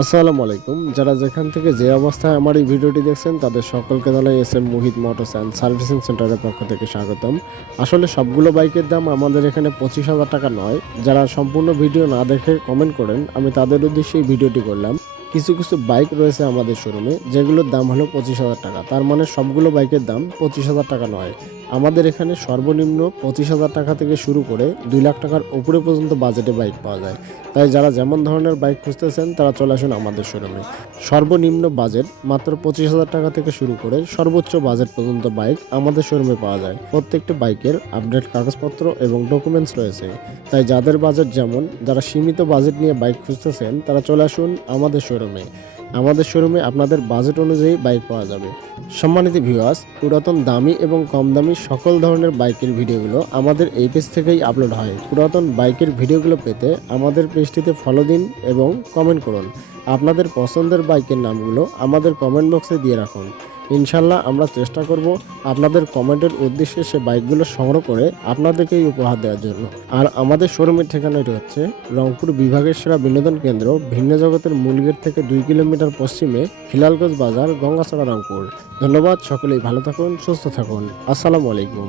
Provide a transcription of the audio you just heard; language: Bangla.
আসসালামু আলাইকুম। যারা যেখান থেকে যে অবস্থায় আমার এই ভিডিওটি দেখছেন তাদের সকলকে জানাই SM Muhit motors and servicing সেন্টারের পক্ষ থেকে স্বাগতম। আসলে সবগুলো বাইকের দাম আমাদের এখানে 25,000 টাকা নয়। যারা সম্পূর্ণ ভিডিও না দেখে কমেন্ট করেন, আমি তাদের উদ্দেশ্যে এই ভিডিওটি করলাম। কিছু কিছু বাইক রয়েছে আমাদের শোরুমে যেগুলোর দাম হলো 25,000 টাকা। তার মানে সবগুলো বাইকের দাম 25,000 টাকা নয়। আমাদের এখানে সর্বনিম্ন 25,000 টাকা থেকে শুরু করে 2 লাখ টাকার উপরে পর্যন্ত বাজেটে বাইক পাওয়া যায়। তাই যারা যেমন ধরনের বাইক খুঁজতেছেন তারা চলে আসুন আমাদের শোরুমে। সর্বনিম্ন বাজেট মাত্র 25,000 টাকা থেকে শুরু করে সর্বোচ্চ বাজেট পর্যন্ত বাইক আমাদের শোরুমে পাওয়া যায়। প্রত্যেকটি বাইকের আপডেট কাগজপত্র এবং ডকুমেন্টস রয়েছে। তাই যাদের বাজেট যেমন, যারা সীমিত বাজেট নিয়ে বাইক খুঁজতেছেন তারা চলে আসুন আমাদের শোরুমে। আমাদের শোরুমে আপনাদের বাজেট অনুযায়ী বাইক পাওয়া যাবে। সম্মানিত ভিউয়ার্স, পুরাতন দামি এবং কম দামি সকল ধরনের বাইকের ভিডিওগুলো আমাদের এই পেজ থেকেই আপলোড হয়। পুরাতন বাইকের ভিডিওগুলো পেতে আমাদের পেজটিতে ফলো দিন এবং কমেন্ট করুন। আপনাদের পছন্দের বাইকের নামগুলো আমাদের কমেন্ট বক্সে দিয়ে রাখুন। ইনশাল্লাহ আমরা চেষ্টা করব আপনাদের কমেন্টের উদ্দেশ্যে সে বাইকগুলো সংগ্রহ করে আপনাদেরকেই উপহার দেওয়ার জন্য। আর আমাদের শোরুমের ঠিকানাটি হচ্ছে রংপুর বিভাগের সেরা বিনোদন কেন্দ্র ভিন্ন জগতের মূল গেট থেকে 2 কিলোমিটার পশ্চিমে খিলালগঞ্জ বাজার, গঙ্গাছড়া, রংপুর। ধন্যবাদ। সকলেই ভালো থাকুন, সুস্থ থাকুন। আসসালামু আলাইকুম।